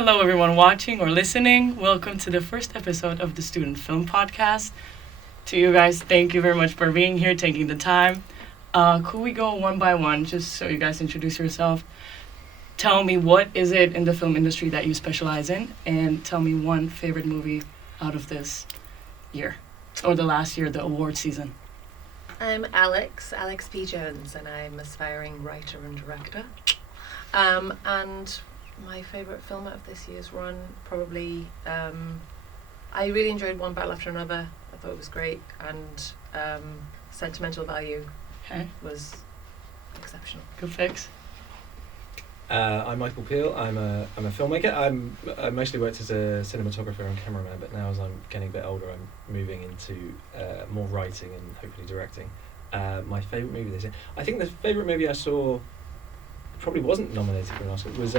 Hello, everyone watching or listening. Welcome to the first episode of the Student Film Podcast. To you guys, thank you very much for being here, taking the time. Could we go one by one, just so you guys introduce yourself? Tell me, what is it in the film industry that you specialize in? And tell me one favorite movie out of this year, or the last year, the award season. I'm Alex P. Jones, and I'm aspiring writer and director. And my favourite film out of this year's run, probably, I really enjoyed One Battle After Another. I thought it was great, and Sentimental Value was exceptional. Good fix. I'm Michael Peel. I'm a filmmaker. I mostly worked as a cinematographer and cameraman, but now as I'm getting a bit older, I'm moving into more writing and hopefully directing. My favourite movie this year, I think the favourite movie I saw probably wasn't nominated for an Oscar. It was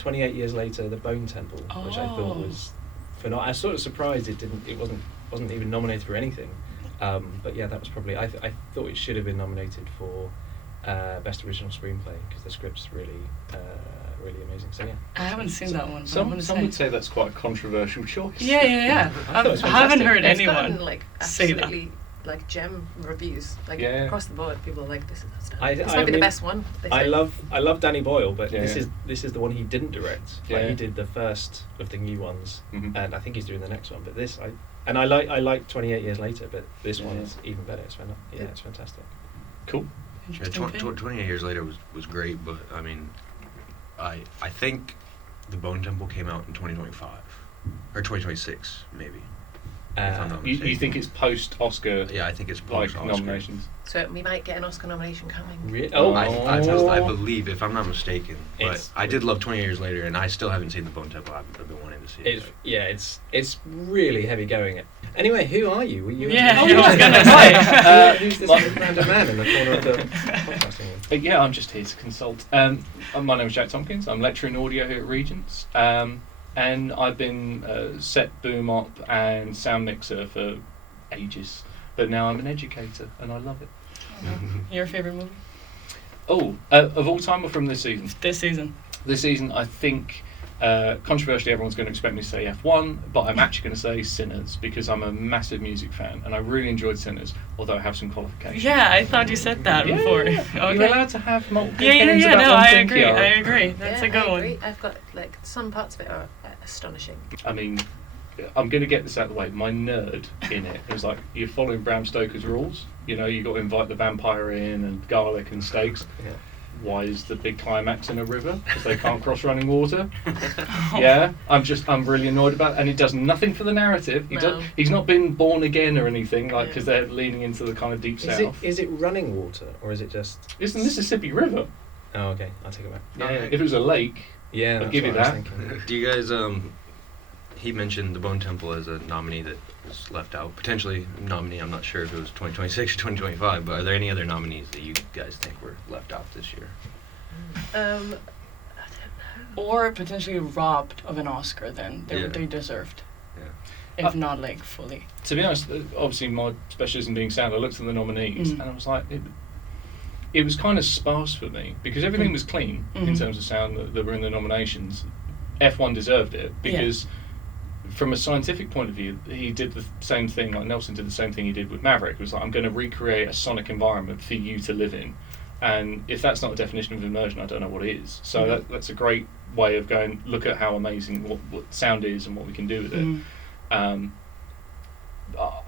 28 Years Later, The Bone Temple, which I thought was phenomenal. I was sort of surprised it wasn't even nominated for anything. But yeah, that was probably, I thought it should have been nominated for Best Original Screenplay, because the script's really amazing. So yeah, I haven't seen that one. Some would say that's quite a controversial choice. Yeah. I haven't heard anyone like say that. absolutely like gem reviews, like Yeah. across the board. People are like, this is I might be the mean, best one. They I say. love Danny Boyle, but Yeah. this is the one he didn't direct. Like, Yeah. he did the first of the new ones, Mhm. and I think he's doing the next one. But this, I like 28 Years Later, but this one Yeah. is even better. It's it's fantastic. Cool. Yeah, Interesting pick. 28 Years Later was great, but I mean, I think The Bone Temple came out in 2025 or 2026 maybe. If I'm not You mistaken. think it's post-Oscar Yeah, I think it's like post-Oscar. nominations? So we might get an Oscar nomination coming. Oh, I believe, if I'm not mistaken, but It's- I did love 28 Years Later, and I still haven't seen The Bone Temple. I've been wanting to see it. It's really heavy going. Anyway, who are you? Were you? Yeah, I was gonna say. Who's this random man in the corner of the podcasting room? Yeah, I'm just here to consult. My name is Jack Tompkins. I'm lecturing audio here at Regents, and I've been set boom op and sound mixer for ages. But now I'm an educator, and I love it. Your favorite movie Oh, of all time or from this season? this season? This season, I think, controversially, everyone's going to expect me to say F1, but I'm actually going to say Sinners, because I'm a massive music fan, and I really enjoyed Sinners, although I have some qualifications. Yeah, I thought you said that before. Yeah. Okay. You're allowed to have multiple Yeah, opinions about no, one I thing, agree. Kiara. I agree. That's Yeah, a good I one. agree. I've got like some parts of it are astonishing. I mean, I'm going to get this out of the way. My nerd in it was like, you're following Bram Stoker's rules. You know, you've got to invite the vampire in and garlic and steaks. Yeah. Why is the big climax in a river? Because they can't cross running water. Yeah, I'm really annoyed about it. And it does nothing for the narrative. No. He's not been born again or anything, like, Yeah. because they're leaning into the kind of deep Is south. it running water, or is it just? It's the Mississippi River. Oh, okay. I'll take it back. Yeah, Okay. if it was a lake, Yeah, I'll that's give you what I was that. thinking. Do you guys he mentioned The Bone Temple as a nominee that was left out, potentially nominee. I'm not sure if it was 2026 or 2025, but are there any other nominees that you guys think were left out this year? I don't know. Or potentially robbed of an Oscar then. Yeah. They deserved. Yeah. If not, like, fully. to be honest, obviously my specialism being sound, I looked at the nominees and I was like, it was kind of sparse for me, because everything was clean in Mhm. terms of sound that were in the nominations. F1 deserved it because from a scientific point of view, he did the same thing, like Nelson did the same thing he did with Maverick. It was like, I'm going to recreate a sonic environment for you to live in. And if that's not a definition of immersion, I don't know what is. So that's a great way of going, look at how amazing what sound is and what we can do with it.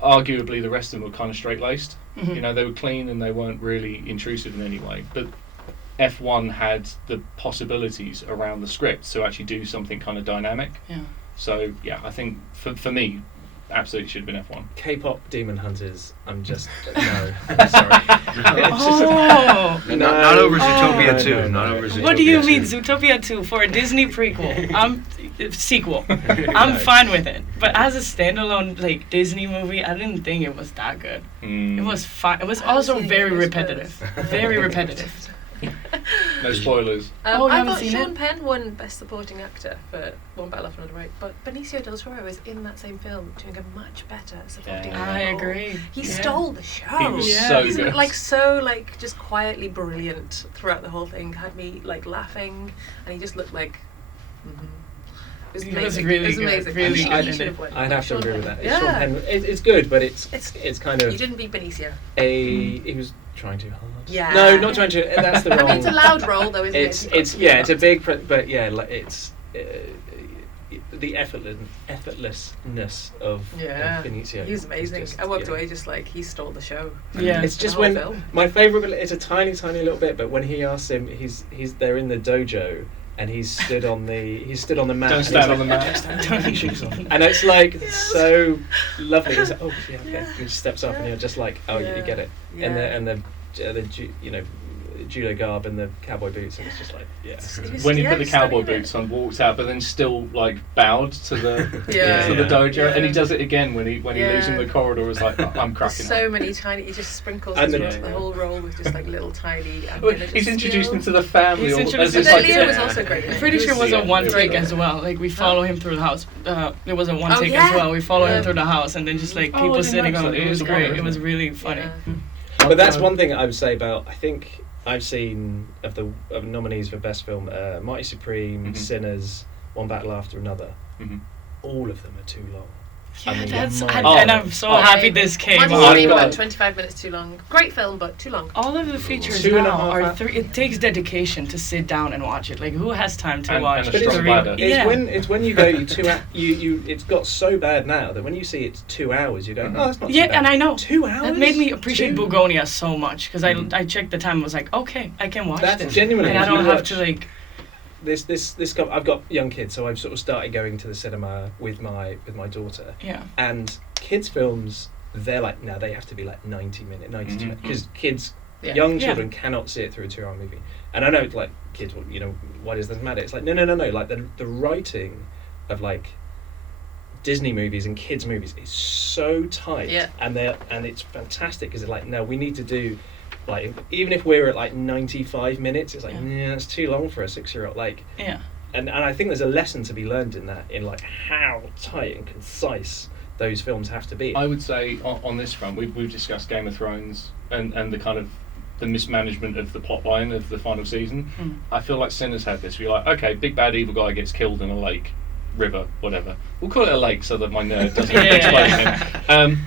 Arguably, the rest of them were kind of straight-laced. You know, they were clean and they weren't really intrusive in any way. But F1 had the possibilities around the script to actually do something kind of dynamic. Yeah. So, yeah, I think for me, absolutely should have been F1. K-pop Demon Hunters. I'm just no. I'm sorry. Oh! Not over Zootopia no, 2. no, Not no. over Zootopia What do you 2. mean, Zootopia 2 for a Disney prequel? Sequel. I'm fine with it. But as a standalone, like, Disney movie, I didn't think it was that good. It was fine. It was I haven't also seen very it, no repetitive. spoilers. Very repetitive. No spoilers. Oh, you I haven't thought seen Sean it? Penn won Best Supporting Actor for One Battle After Another, right? But Benicio del Toro is in that same film doing a much better supporting Yeah. actor I role. agree. He Yeah. stole the show. He was Yeah. so He's good. like just quietly brilliant throughout the whole thing. Had me like laughing, and he just looked like. was He amazing. was really it was good, amazing. really He good. should have won. I'd have to Sean agree with Penn. that. It's Sean Yeah. Penn. It's good, but it's kind You of didn't beat Benicio. he was trying too hard. Yeah. No, not trying to. That's the I wrong. mean, it's a loud role though, isn't It's it? it's yeah, it's a big, but yeah, like it's the effortlessness of Benicio. He was is amazing. just, I walked yeah. away just like he stole the show. Yeah. It's The just whole when film. my favourite bit. It's a tiny little bit, but when he asks him, he's they're in the dojo and he's stood on the mat. Don't and stand he's on the like, mat. "Don't take your shoes off." And it's like Yes. so lovely. He's like, oh yeah, okay. Yeah. And he steps off, and you're just like, oh, you Yeah. get it. Yeah. And the you know, judo garb and the cowboy boots, and it's just like, yeah. It was- When he yeah, put the he's cowboy stunning, boots on, walked out, but then still like bowed to the Yeah. to the dojo, Yeah. and he does it again when he leaves in the Yeah. corridor. Is like, I'm cracking So up. many tiny. He just sprinkles And his the- the whole role with just like little tiny. Well, he's introduced him to the family. He's all- introduced as him it's to Leo the- was also great. I'm pretty sure it was Yeah, a one it was take good. as well. Like we follow him through the house. It was a one Oh, take yeah. as well. We follow Yeah. him through the house, and then just like Oh, I people didn't sitting notice on. that. It It was was great. wonderful. It was really funny. Yeah. But that's one thing I would say about. I think I've seen of nominees for best film: Mighty Supreme, Mhm. Sinners, One Battle After Another. Mhm. All of them are too long. Yeah, I mean, that's my and, God. and I'm so Oh. happy this came Mighty Oh, out. Supreme God. about 25 minutes too long. Great film, but too long. All of the features 2.5 now are hours. three. It takes dedication to sit down and watch it. Like who has time to And- watch? and a But strong three- bladder. Yeah. It's when you go you it's got so bad now that when you see it's 2 hours, you go, Mhm. oh, that's not too Yeah, bad. and I know 2 hours. that made me appreciate Two? Bugonia so much because Mhm. I checked the time and was like, okay, I can watch That's this, genuinely. and I if you don't have watch to like. I've got young kids, so I've sort of started going to the cinema with my daughter. Yeah. And kids' films, they're like, no, they have to be like 92 Mhm. minutes, because kids, Yeah. young Yeah. children cannot sit through a 2 hour movie. And I know, like, kids, will, why does this matter? It's like, no, like, the writing of, like, Disney movies and kids' movies is so tight. Yeah. And it's fantastic, because it's like, no, we need to do, like, even if we're at, like, 95 minutes, it's like, Yeah. nah, that's too long for a 6-year-old, like, Yeah. and I think there's a lesson to be learned in that, in like how tight and concise those films have to be. I would say on this front, we've discussed Game of Thrones and the kind of the mismanagement of the plot line of the final season. Mm. I feel like Sinners had this. We're like, okay, big bad evil guy gets killed in a lake, river, whatever. We'll call it a lake so that my nerd doesn't Yeah. explain it.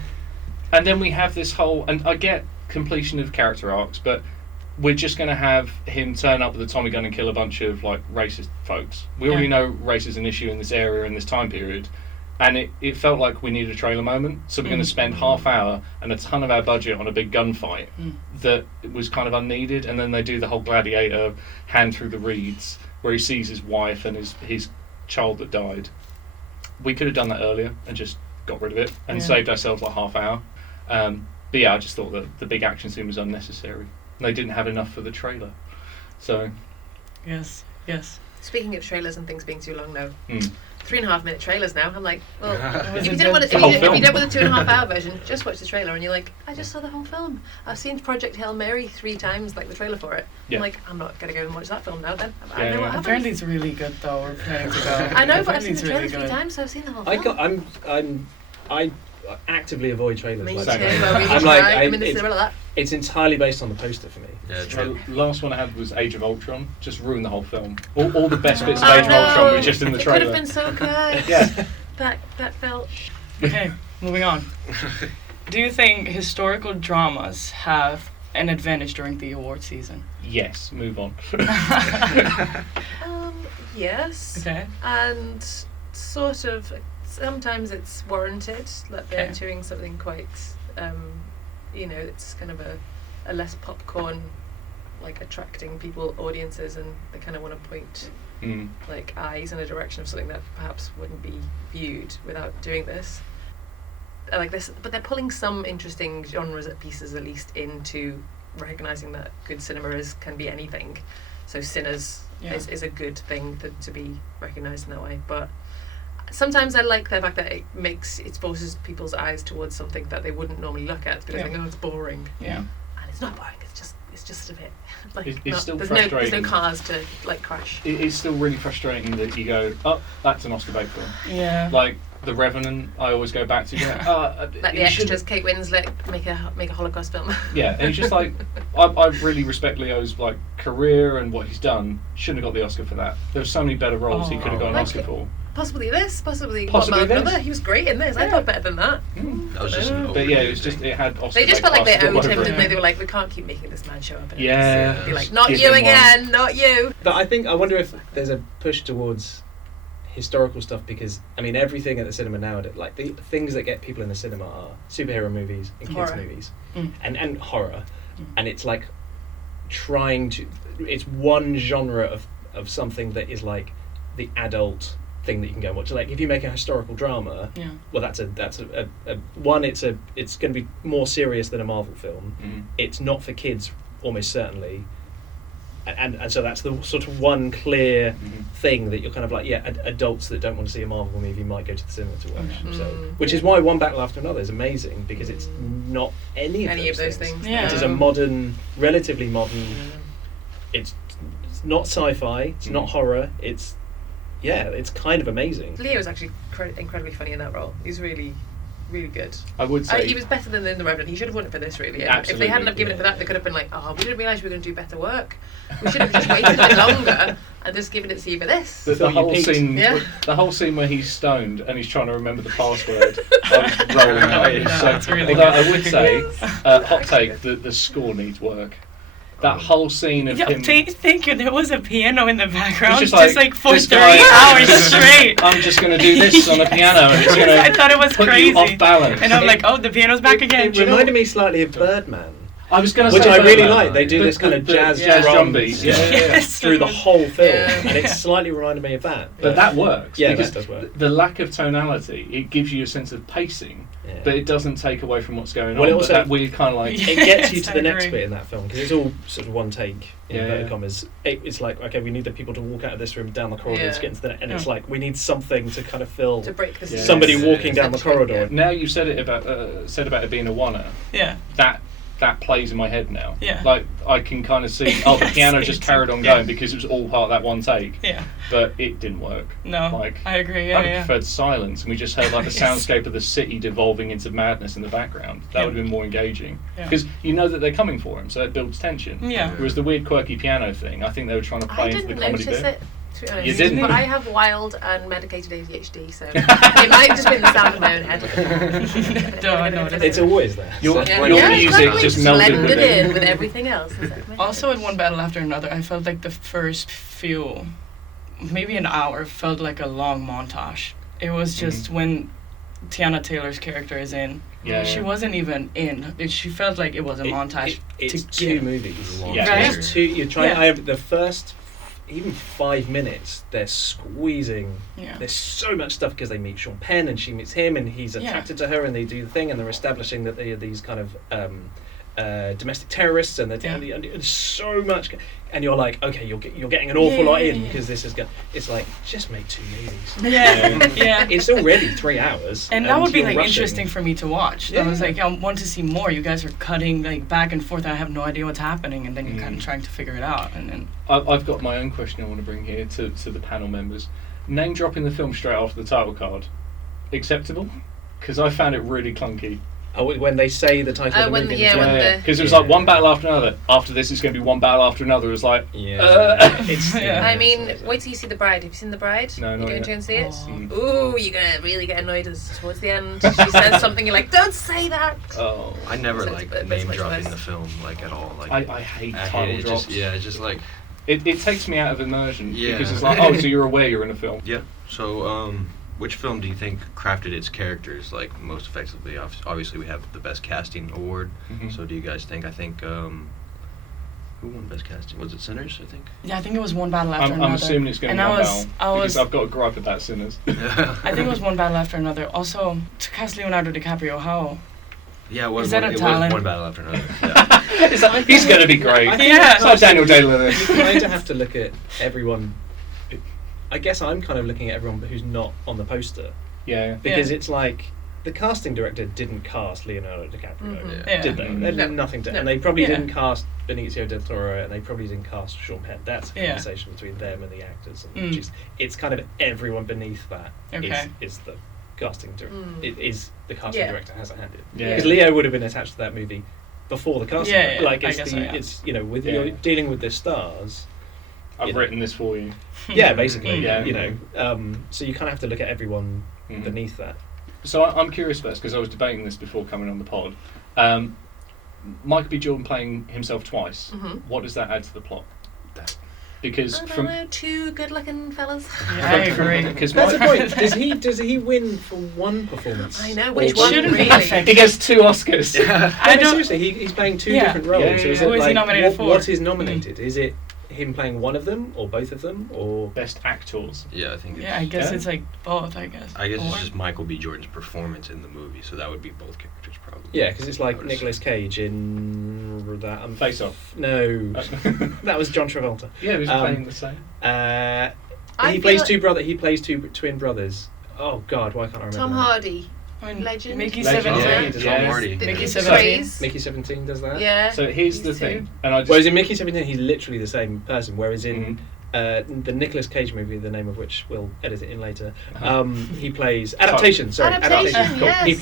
And then we have this whole, and I get completion of character arcs, but we're just going to have him turn up with a Tommy gun and kill a bunch of like racist folks. We already Yeah. know race is an issue in this area in this time period, and it felt like we needed a trailer moment. So we're going Mm. to spend half hour and a ton of our budget on a big gunfight Mm. that was kind of unneeded, and then they do the whole gladiator hand through the reeds where he sees his wife and his child that died. We could have done that earlier and just got rid of it and Yeah. saved ourselves like half hour. But yeah, I just thought that the big action scene was unnecessary. They didn't have enough for the trailer. So, Yes. Yes. Speaking of trailers and things being too long now, mm. 3.5 minute trailers now. I'm like, well, Was if it you don't want good? to, The whole if you film. don't want the 2.5 hour version, just watch the trailer, and you're like, I just saw the whole film. I've seen Project Hail Mary 3 times, like the trailer for it. Yeah. I'm like, I'm not gonna go and watch that film now. Then I Yeah, know yeah. what happens. Apparently it's really good though. We're planning to go. I know, but I've Apparently seen the it's trailer really 3 good. times, so I've seen the whole film. I actively avoid trailers. Me like too. that. Well, we I'm try. like, I'm in the it's, cinema like that. it's entirely based on the poster for me. Yeah, The true. last one I had was Age of Ultron. Just ruined the whole film. All the best bits of Oh, Age of Ultron were just in the it trailer. could have been so good. Yeah. That felt. Okay, moving on. Do you think historical dramas have an advantage during the award season? Yes. Move on. Yes. Okay. And sort of sometimes it's warranted that they're Okay. doing something quite it's kind of a less popcorn, like attracting people, audiences, and they kind of want to point Mm. like eyes in a direction of something that perhaps wouldn't be viewed without doing this. I like this, but they're pulling some interesting genres at pieces at least into recognizing that good cinema can be anything. So Sinners Yeah. is a good thing to be recognized in that way. But sometimes I like the fact that it forces people's eyes towards something that they wouldn't normally look at because Yeah. they think, oh, it's boring. Yeah. And it's not boring. It's just a bit like It's still there's no frustrating. cars to like crash. It's still really frustrating that you go, oh, that's an Oscar bait film. Yeah. Like The Revenant, I always go back to. Like the extras, Kate Winslet make a Holocaust film. Yeah, and it's just like I really respect Leo's like career and what he's done. Shouldn't have got the Oscar for that. There's so many better roles he could have got an Like Oscar for. possibly this, possibly Possibly What, My this. Brother. He was great in this. I thought better than that. That was just an But yeah, it overview was just thing. it had Oscar They just felt like they bait owed cast all him, over didn't it. they? They were like, we can't keep making this man show up. in Yeah. episodes. Be like, not Give you him one. again, not you. But I wonder if there's a push towards historical stuff because I mean everything at the cinema nowadays, like the things that get people in the cinema are superhero movies and kids Horror. movies, Mm. and horror, Mm. and it's like it's one genre of something that is like the adult thing that you can go and watch. Like if you make a historical drama, Yeah. well that's a one. It's going to be more serious than a Marvel film. Mhm. It's not for kids almost certainly. And so that's the sort of one clear Mhm. thing that you're kind of like, yeah, adults that don't want to see a Marvel movie might go to the cinema to watch. Okay. So, Mm. which is why One Battle After Another is amazing because it's not any of those things. Yeah. It is a modern, relatively modern. It's not sci-fi. It's not Mm. horror. It's kind of amazing. Leo was actually incredibly funny in that role. He's really, really good. I would say He was better than in The Revenant. He should have won it for this, really. And if Absolutely, they hadn't have given it for yeah. that, they could have been like, oh, we didn't realise we were going to do better work. We should have just waited a bit longer and just given it to you for this. the Phil, you whole peaked. scene. Yeah. The whole scene where he's stoned and he's trying to remember the password. I was rolling eyes. No, So, it's really although good. I would say, hot take, the score needs work. That whole scene of Yeah, him. thank you. There was a piano in the background, It's just like for this 3 guy- hours straight. I'm just going to do this on the piano and it's going to I thought it was put crazy. you off balance. And I'm like, oh, the piano's back again. It reminded me slightly of Birdman, I was going to which say I really Birdman. like. They do But this kind of the jazz jazz drum drum beats, yeah. Yes. through the whole film, Yeah. and it slightly reminded me of that. But that works. Yeah, because that does work. the lack of tonality, it gives you a sense of pacing, Yeah. but it doesn't take away from what's going Well, on. it But also- that weird kind of like, Yeah. It gets you Yes, to I the next agree. bit in that film because it's all sort of one take in Yeah, inverted yeah. commas. It's like, okay, we need the people to walk out of this room down the corridor Yeah. to get into the and it's Yeah. like we need something to kind of fill To break the Yeah. somebody silence, walking down the essentially, corridor. now you said it about it being a one-er. Yeah. That plays in my head now. Yeah. Like I can kind of see. Oh, the Yes, piano just it's- carried on yeah. going because it was all part of that one take, Yeah. but it didn't work. No. Like, I agree. Yeah. I Yeah. preferred silence, and we just heard like the Yes. soundscape of the city devolving into madness in the background. That Yeah. would have been more engaging Yeah. because you know that they're coming for him, so it builds tension. Yeah. Whereas the weird quirky piano thing, I think they were trying to play I into the didn't comedy notice bit. it. To be honest. You didn't? But I have wild and medicated ADHD, so it might have just been the sound of my own head. No, I noticed. It's always there. Your- So- Yeah, your yeah, music exactly. just melded with blended it. in with everything else. Also, in One Battle After Another, I felt like the first few, maybe an hour, felt like a long montage. It was just when Tiana Taylor's character is in. Yeah. She wasn't even in. She felt like it was a montage. It's to two get- movies. Yeah. Right? It's two. You're trying. Yeah. I have the first, even 5 minutes. They're squeezing. Yeah. There's so much stuff because they meet Sean Penn and she meets him and he's Yeah. attracted to her and they do the thing and they're establishing that they are these kind of domestic terrorists and they're Yeah. and there's so much and you're like, okay, you're getting an awful lot in because this is it's like just make 2 movies. Yeah. Yeah. It's already 3 hours. And that would be you're like rushing. interesting for me to watch. Yeah. I was like, I want to see more. You guys are cutting like back and forth. And I have no idea what's happening, and then you're kind of trying to figure it out. And then I've got my own question I want to bring here to the panel members. Name dropping the film straight after the title card, acceptable? Because I found it really clunky. Oh, when they say the title of the when movie. the- yeah, when the- Because it was Yeah. like one battle after another. After this, it's going to be one battle after another. It was like, It's Yeah. I mean, wait till you see The Bride. Have you seen The Bride? No, You not going yet. to and see it? Mm. Ooh, you're gonna really get annoyed as towards the end. She says something, you're like, don't say that. oh, I never So it's like a bit name much dropping worse. the film like at all. Like I hate I hate title it. drops. It's just like It takes me out of immersion Yeah. because it's like, oh, so you're aware you're in a film. yeah. So which film do you think crafted its characters like most effectively? Obviously, we have the best casting award. Mhm. So do you guys think? I think who won best casting? Was it Sinners? I think. yeah, I think it was One Battle After I'm Another. assuming it's going and to be I one was, battle I because was, I've got a gripe about Sinners. I think it was One Battle After Another. Also, to cast Leonardo DiCaprio, how? Yeah, it was Is that one, a it talent? was one battle after another. Yeah. It's like, he's going to be great. I think Yeah. It's like Daniel Day-Lewis. You kind of have to look at everyone. I guess I'm kind of looking at everyone who's not on the poster Yeah. because Yeah. it's like the casting director didn't cast Leonardo DiCaprio, Mhm. Yeah. did they? Mhm. They had No. nothing to, No. and they probably Yeah. didn't cast Benicio del Toro, and they probably didn't cast Sean Penn. That's a Yeah. conversation between them and the actors, and Mm. which is, it's kind of everyone beneath that Okay. is the casting director. Mm. It is the casting Yeah. director has a hand in. Yeah. Because Leo would have been attached to that movie before the casting. Yeah, yeah, like I it's guess the so, yeah. it's with Yeah. you're dealing with the stars. I've you know. written this for you. Yeah, basically. Yeah. You know, so you kind of have to look at everyone Mhm. beneath that. So I'm curious first, because I was debating this before coming on the pod. Michael B. Jordan playing himself twice. Mhm. What does that add to the plot? That- Because I don't from know, two good-looking fellas. Yeah, I agree. Because That's the point. Does he win for one performance? I know, Or which It one shouldn't be really? affected. he gets 2 Oscars. I No, don't. seriously, he's playing two Yeah. different roles. Yeah, So is yeah. it Who is he like, nominated for? what is nominated? Is it him playing one of them or both of them or? Best actors. Yeah, I think. Yeah, I guess Yeah. it's like both. I guess. I guess Or- it's just Michael B. Jordan's performance in the movie, so that would be both characters probably. Yeah, because it's I like would Nicolas Cage in that. Face Off. No, yeah, that was John Travolta. he was Um, playing the same. I He feel plays like He plays two twin brothers. Oh God, why can't I remember? Tom that? Hardy. I mean, Legend. Mickey Legend. 17. Yeah, Yeah. Tom Yeah. Hardy. Mickey The 17. Strays. Mickey 17 does that. Yeah. So here's the these thing, two. and I just Whereas in Mickey 17, he's literally the same person. Whereas in Mhm. the Nicolas Cage movie, the name of which we'll edit it in later, Uh-huh. he plays adaptation. Sorry, Adaptation, Cool. yes. He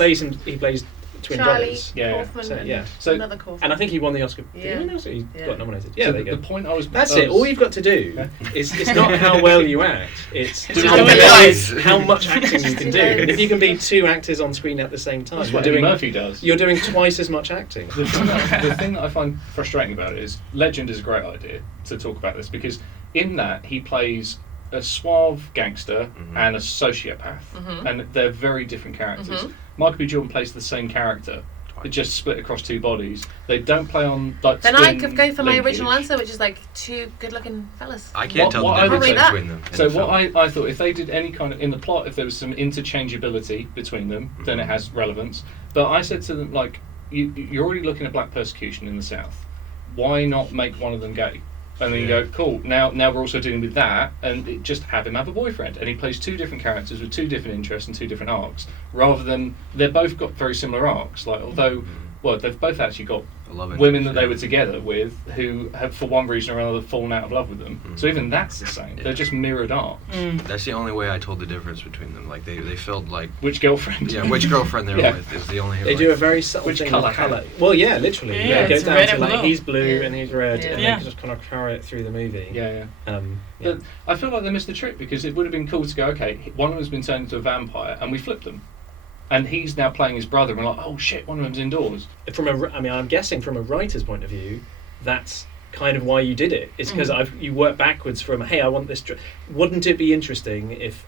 plays twin Charlie brothers. Yeah, yeah. Kaufman So, and yeah. So- another Kaufman. And I think he won the Oscar. Did he Yeah. win the Oscar? He Yeah. got nominated. Yeah, so there you the go. point I was. That's I it. was- All you've got to do Yeah. is it's not how well you act. It's It's how, how much- well- how much acting you can do. And if you can be two actors on screen at the same time, That's you're what Eddie doing Murphy does. you're doing twice as much acting. The thing that I find frustrating about it is Legend is a great idea to talk about this because in that he plays a suave gangster Mhm. and a sociopath, Mhm. and they're very different characters. Mhm. Michael B. Jordan plays the same character, Twice. just split across two bodies. They don't play on like. Then I twin could go for my linkage. original answer, which is like two good-looking fellas. I can't What- tell what the I would difference say- between them. in So the what film. I thought, if they did any kind of in the plot, if there was some interchangeability between them, then it Mhm. has relevance. But I said to them, like, you're already looking at black persecution in the South. Why not make one of them gay? And then you Yeah. go, cool. Now we're also dealing with that, and just have him have a boyfriend, and he plays two different characters with two different interests and two different arcs, rather than they're both got very similar arcs. Like although, well, they've both actually got I love it. women that they were together with who have, for one reason or another, fallen out of love with them. Mhm. So even that's the same. Yeah. They're just mirrored arcs. Mm. That's the only way I told the difference between them. Like they felt like Which girlfriend? yeah, which girlfriend they're Yeah. with is the only. They like, do a very subtle Which thing colour with colour. hand? Well, yeah, literally. Yeah, Yeah, it it's goes down red to and like blue. he's blue Yeah. and he's red, Yeah. and Yeah. they just kind of carry it through the movie. Yeah, yeah. Yeah. But I feel like they missed the trick because it would have been cool to go, okay, one of them's been turned into a vampire and we flipped them. And he's now playing his brother and we're like, oh shit, one of them's indoors. I mean, I'm guessing from a writer's point of view, that's kind of why you did it. It's because Mhm. you work backwards from, hey, I want this. Wouldn't it be interesting if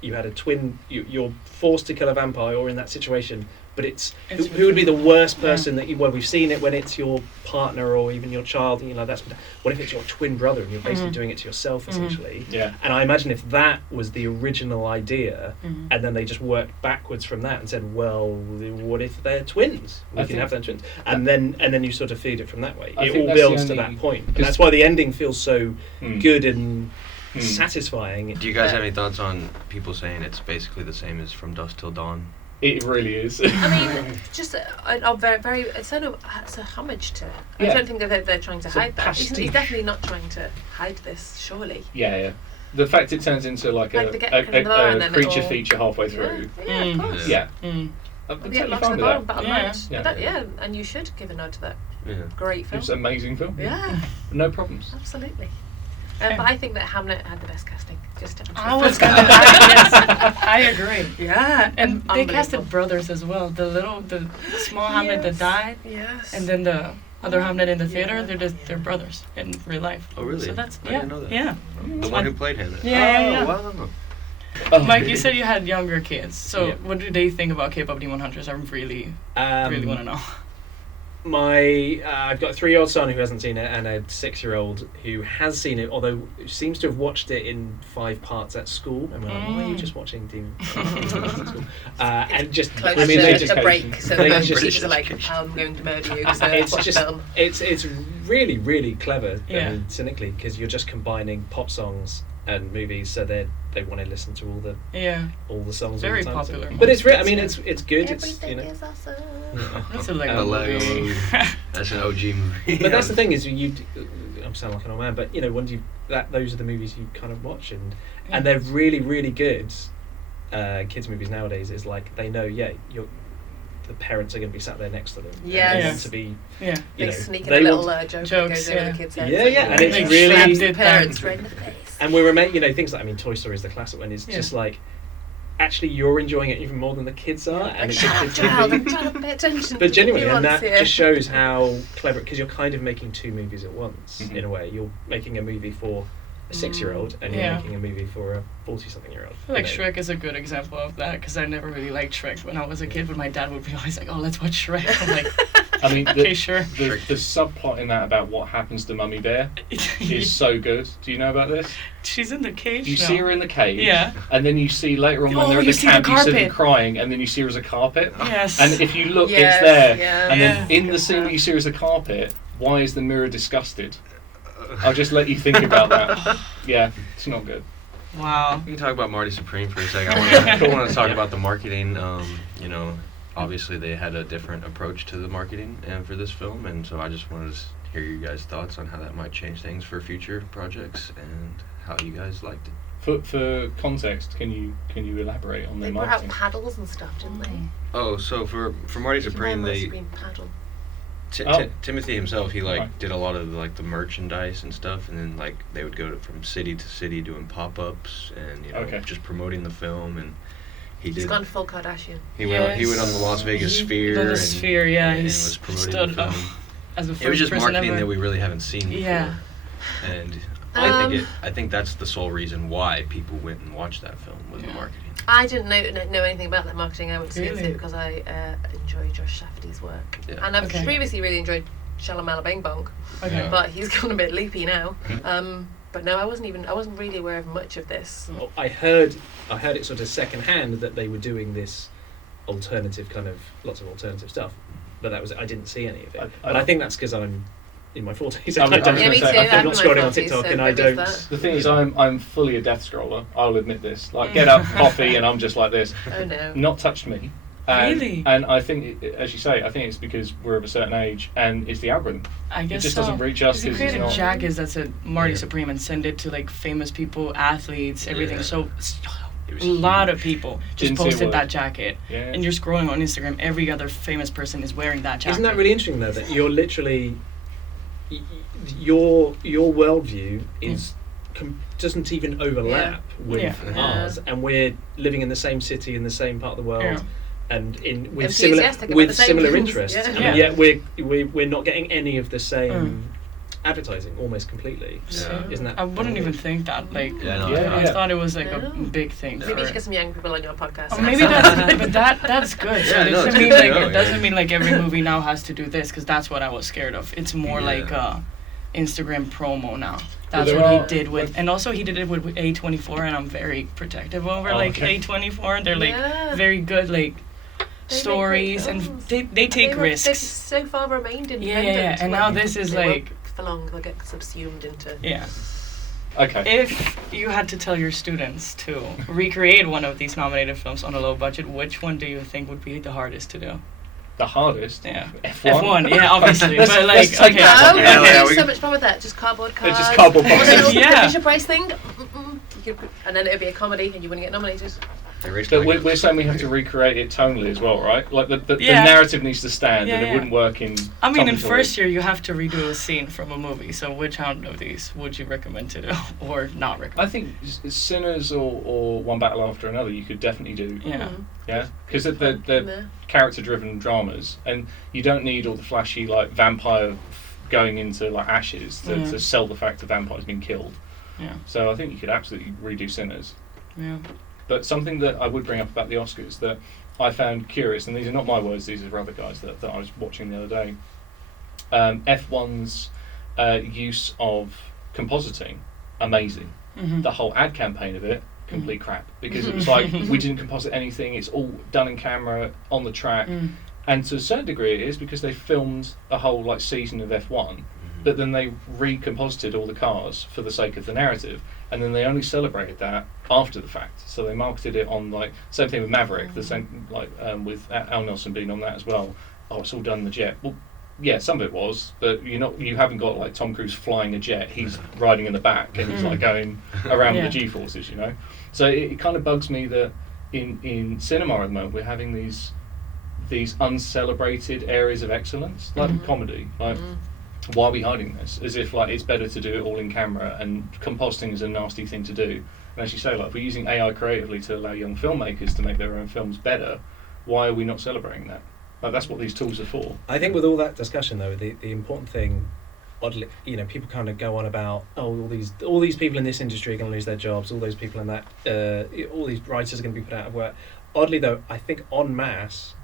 you had a twin, you're forced to kill a vampire or in that situation, but It's who would be the worst Yeah. person that you? Well, we've seen it when it's your partner or even your child. You know, that's what if it's your twin brother and you're basically Mhm. doing it to yourself Mhm. essentially. Yeah. And I imagine if that was the original idea, Mhm. and then they just worked backwards from that and said, well, what if they're twins? We I can think- have them twins, and then you sort of feed it from that way. I It think all that's the builds to only- that point, and 'cause- that's why the ending feels so Mm. good and Mm. satisfying. Do you guys have any thoughts on people saying it's basically the same as From Dusk Till Dawn? It really is. I mean, just a very it's a homage to. Yeah. I don't think that they're trying to It's a hide that. He's pastiche. definitely not trying to hide this, surely. yeah, yeah. The fact it turns into like, Like a, the get in the bar a and then it creature all- feature halfway through. Yeah, Mm. of course. Yeah. Mm. I'm Yeah, totally Lost fine in the with Bar, that. Battle Yeah. Night. Yeah. Yeah, and you should give a nod to that Yeah. great film. It's an amazing film. Yeah, No problems. absolutely. Okay. But I think that Hamlet had the best casting. Just I was gonna. yes, I agree. Yeah, And they unbelievable. casted brothers as well. The small Hamlet that Yes. died, Yes. and then the other Hamlet in the theater. Yeah. they're brothers in real life. Oh, really? So that's I yeah, didn't know that. yeah. The one who played him. Yeah. Wow. Oh, Mike, you said you had younger kids. So Yeah. what do they think about K-pop D100s? I really want to know. I've got a 3-year-old son who hasn't seen it and a 6-year-old who has seen it, although seems to have watched it in 5 parts at school. And we're like, why are you just watching Demon at school? And just, Close I mean, to they the just, break, so they the just- teachers are like, I'm going to murder you because I it's watched just, film. it's really, really clever. Yeah. I mean, cynically, because you're just combining pop songs and movies, so they want to listen to Yeah, all the songs. Very all the time, so- popular. But it's I It's, mean, yeah. it's good. It's Everything you know. is awesome. Yeah. that's a A Lego Lego movie. movie. That's an OG movie. But that's the thing is I'm sounding like an old man, but you know when those are the movies you kind of watch and they're really really good. Kids movies nowadays is like they know the parents are going to be sat there next to them. and Yes. they Yeah. want to be, Yeah. you They know, sneak in they a little want- joke that Jokes, goes over yeah. the kids' heads. Yeah, yeah, and it's Like really- slapped the it parents down. right in the face. and we're you know, things like, I mean, Toy Story is the classic one. It's Yeah. just like, actually, you're enjoying it even more than the kids are, and Like, it's shut up, it's child, really- I'm trying to pay attention. But to genuinely, the and that nuance here. just shows how clever, because you're kind of making two movies at once, Mhm. in a way. You're making a movie for a 6-year-old, and you're Yeah. making a movie for a 40-something-year-old. I feel like Shrek is a good example of that because I never really liked Shrek when I was a kid, but my dad would be always like, "Oh, let's watch Shrek." I'm like, I mean, "Okay, sure." the subplot in that about what happens to Mummy Bear is so good. Do you know about this? She's in the cage. You now. see her in the cage, Yeah. and then you see later on when Oh, they're at you the see the camp, you see them carpet. crying, and then you see her as a carpet. Yes. And if you look, Yes, it's there. yeah. And then Yeah. in the scene that you see her as a carpet, why is the mirror disgusted? I'll just let you think about that. Yeah, it's not good. Wow. We can talk about Marty Supreme for a second. I want to talk about the marketing. You know, obviously they had a different approach to the marketing for this film, and so I just wanted to hear you guys' thoughts on how that might change things for future projects and how you guys liked it. For context, can you elaborate on They their brought out marketing? paddles and stuff, didn't they? Oh, so for Marty Supreme, Marty they Supreme paddle. Oh. Timothy himself, he Right. did a lot of the merchandise and stuff, and then they would go from city to city doing pop-ups and Okay. just promoting the film, and he He's did. gone full Kardashian. He went on the Yes. Las Vegas He Sphere. done the and, Sphere, yeah, and he's was promoting stood the up film. as the first It was just person marketing ever. that we really haven't seen before. Yeah. And Um, I think that's the sole reason why people went and watched that film was the Yeah. marketing. I didn't know anything about that marketing. I went to see Really? it because I enjoy Josh Safdie's work. Yeah. And I've Okay. previously really enjoyed Shalamala Bing Bong, Okay. Yeah. but he's gone a bit loopy now. Mhm. But no, I wasn't really aware of much of this. Well, I heard it sort of secondhand that they were doing this alternative lots of alternative stuff, but I didn't see any of it. But I think that's because I'm in my 40s. I was I don't, gonna Yeah, me say, too. I think I'm I'm not in my scrolling on 40s, TikTok, so and I there is don't. that. The thing is, I'm fully a death scroller. I'll admit this. Like, get up, coffee, and I'm just like this. Oh no. Not touched me. And, Really? And I think, as you say, I think it's because we're of a certain age, and it's the algorithm. I guess It just so. doesn't reach us 'Cause he because it's created not. jackets that said Marty Yeah. Supreme and send it to like famous people, athletes, everything. Yeah. So It was a lot of huge. people just Didn't see a posted word. that jacket. Yeah. And you're scrolling on Instagram, every other famous person is wearing that jacket. Isn't that really interesting though? That you're literally your worldview is doesn't even overlap with Yeah. ours, and we're living in the same city in the same part of the world. Yeah. And with similar Enthusiastic about the same things. interests, Yeah. and Yeah. yet we're not getting any of the same advertising almost completely. Yeah. Isn't that? I wouldn't even think that. Like, Yeah, no, Yeah, I yeah. thought it was like a No. big thing. Maybe you for- should get some young people on your podcast. Oh, maybe that's, but that's good. So Yeah, it no, doesn't it's mean good to like know, it doesn't yeah. mean like every movie now has to do this because that's what I was scared of. It's more Yeah. like Instagram promo now. That's there what he are, did with, like- and also he did it with A24, and I'm very protective over Oh, like okay. A24. They're like Yeah. very good like They make stories, great and films. they take They've risks. so far remained Yeah, independent. yeah, and now this is they like won't for long they'll get subsumed into. yeah. Okay. If you had to tell your students to recreate one of these nominated films on a low budget, which one do you think would be the hardest to do? The hardest. Yeah. F1. F1, yeah, obviously. Let's- but like, let's take okay. that No, one. Yeah, there's we so can- much fun with that. Just cardboard cards. It's just cardboard What's the boxes. little Yeah. Fisher Price thing? And then it would be a comedy, and you wouldn't get nominated. They raced But like we're saying we have to recreate it tonally as well, right? Like the Yeah. narrative needs to stand, Yeah, and it yeah. wouldn't work in. I mean, in Tommy first Tory. year, you have to redo a scene from a movie. So, which one of these would you recommend to do, or not I recommend? think Sinners or One Battle After Another, you could definitely do. Yeah. Yeah, because they're Yeah. character-driven dramas, and you don't need all the flashy like vampire going into like ashes to, Yeah. to sell the fact that vampires being killed. Yeah. So I think you could absolutely redo Sinners. Yeah. But something that I would bring up about the Oscars that I found curious, and these are not my words, these are other guys that I was watching the other day. F1's use of compositing, amazing. Mm-hmm. The whole ad campaign of it, complete crap. Because it was like, we didn't composite anything, it's all done in camera, on the track. Mm. And to a certain degree it is because they filmed a whole like season of F1, but then they recomposited all the cars for the sake of the narrative, and then they only celebrated that after the fact. So they marketed it on like same thing with Maverick, the same like with Al Nelson being on that as well. Oh, it's all done in the jet. Well, yeah, some of it was, but you haven't got like Tom Cruise flying a jet. He's riding in the back and he's like going around Yeah. with the G-forces, So it kind of bugs me that in cinema at the moment we're having these these uncelebrated areas of excellence, like Mhm. comedy. Like, why are we hiding this? As if like it's better to do it all in camera, and composting is a nasty thing to do. And as you say, like if we're using AI creatively to allow young filmmakers to make their own films better, why are we not celebrating that? Like that's what these tools are for. I think with all that discussion though, the important thing, oddly, people kind of go on about all these people in this industry are going to lose their jobs, all those people in that, all these writers are going to be put out of work. Oddly though, I think en masse,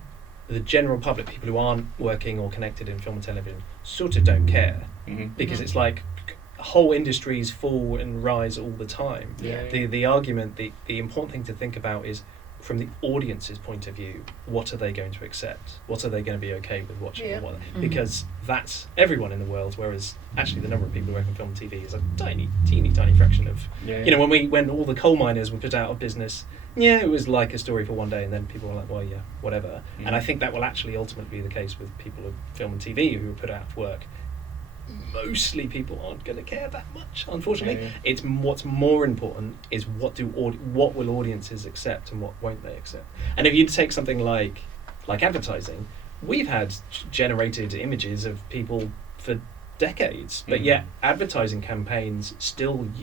the general public, people who aren't working or connected in film and television, sort of don't care Mm-hmm. because Mhm. it's like whole industries fall and rise all the time. Yeah. The argument, the important thing to think about is from the audience's point of view, what are they going to accept? What are they going to be okay with watching? Yeah. Mhm. Because that's everyone in the world, whereas actually the number of people who work in film and TV is a teeny tiny fraction of, Yeah. when all the coal miners were put out of business, it was like a story for one day and then people were like, well, yeah, whatever. Mhm. And I think that will actually ultimately be the case with people of film and TV who were put out of work. Mostly people aren't going to care that much, unfortunately. Yeah. It's what's more important is what will audiences accept and what won't they accept. And if you take something like advertising, we've had generated images of people for decades, but Mhm. yet advertising campaigns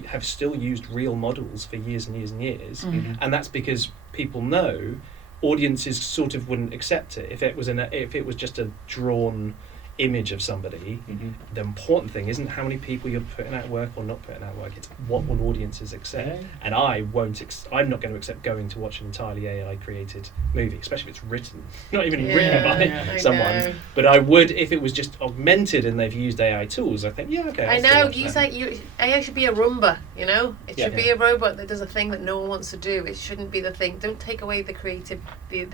have still used real models for years and years and years, Mhm. and that's because people know audiences sort of wouldn't accept it if it was just a drawn image of somebody. Mhm. The important thing isn't how many people you're putting out work or not putting out work, it's what will audiences accept. Yeah. And I'm not going to accept going to watch an entirely AI created movie, especially if it's written, not even written by Yeah, I someone. know. But I would if it was just augmented and they've used AI tools. I think okay. I I'll still know, watch you that. say AI should be a Roomba, It Yeah. should be a robot that does a thing that no one wants to do. It shouldn't be the thing. Don't take away the creative, the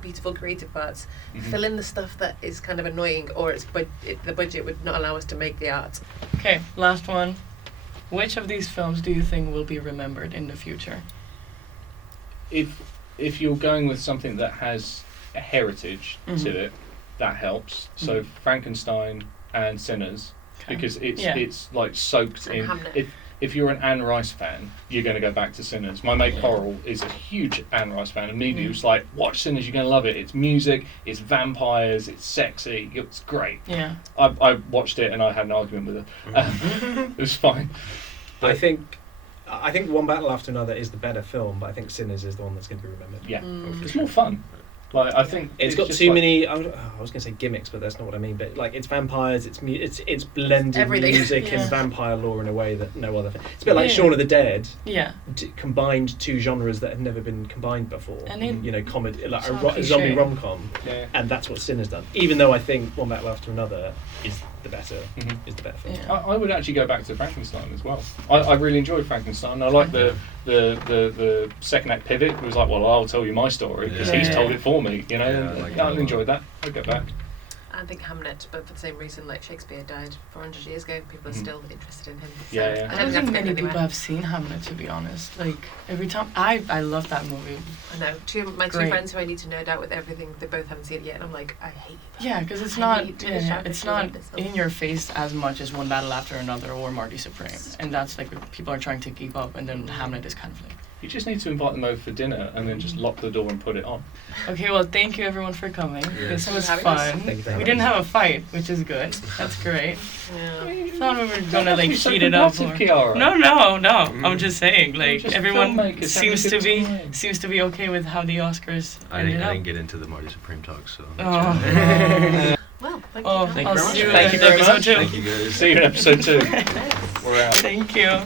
beautiful creative parts. Mhm. Fill in the stuff that is kind of annoying, or the budget would not allow us to make the art. Okay, last one. Which of these films do you think will be remembered in the future? If you're going with something that has a heritage Mhm. to it, that helps. So Mhm. Frankenstein and Sinners, Okay. because Yeah. it's like soaked And in. Hamlet. If you're an Anne Rice fan, you're going to go back to Sinners. My mate Coral is a huge Anne Rice fan, and immediately was like, "Watch Sinners, you're going to love it. It's music, it's vampires, it's sexy, it's great." Yeah. I watched it and I had an argument with her. It was fine. I think One Battle After Another is the better film, but I think Sinners is the one that's going to be remembered. Yeah, Mm. it's more fun. Like I think It's got just too like- many. I was going to say gimmicks, but that's not what I mean. But like, it's vampires. It's blended Everything. music Yeah. and vampire lore in a way that no other. It's a bit like Yeah. Shaun of the Dead. Yeah. Combined two genres that have never been combined before. And it Comedy, like sounds a zombie cliché. rom-com, Yeah. and that's what Sinners done. Even though I think One Battle After Another is the better Mhm. film. Yeah. I would actually go back to Frankenstein as well. I really enjoyed Frankenstein. I like the second act pivot. It was like, well, I'll tell you my story because Yeah. he's Yeah. told it for me. Yeah, I like that a I lot. enjoyed that. I'd go back. I think Hamlet, but for the same reason, like Shakespeare died 400 years ago, people are Mhm. still interested in him. Yeah, yeah. I I don't don't think think many anywhere. people have seen Hamlet, to be honest. Like, every time... I love that movie. I know. My two Great. friends who I need to nerd out with everything, they both haven't seen it yet, and I'm like, I hate that. Yeah, because it's I not... need to Yeah, shout it's it not like this. in your face as much as One Battle After Another or Marty Supreme. And that's like what people are trying to keep up, and then Hamlet is kind of like... You just need to invite them over for dinner and then just lock the door and put it on. Okay, well, thank you everyone for coming. This Thanks was for having us. fun. Thank you for We having didn't us. have a fight, which is good. That's great. Yeah. Thought we were gonna like You're so heat it up. combative, Or... Kiara. No. I'm just saying, We're like just everyone filmmakers having a seems good to be time. okay with how the Oscars I ended didn't up. get into the Marty Supreme talk, so. Oh. Well, thank Oh, you. Thank you I'll very much. see you Thank in you very episode much. 2. Thank you guys. See you in episode 2. Yes. We're out. Thank you.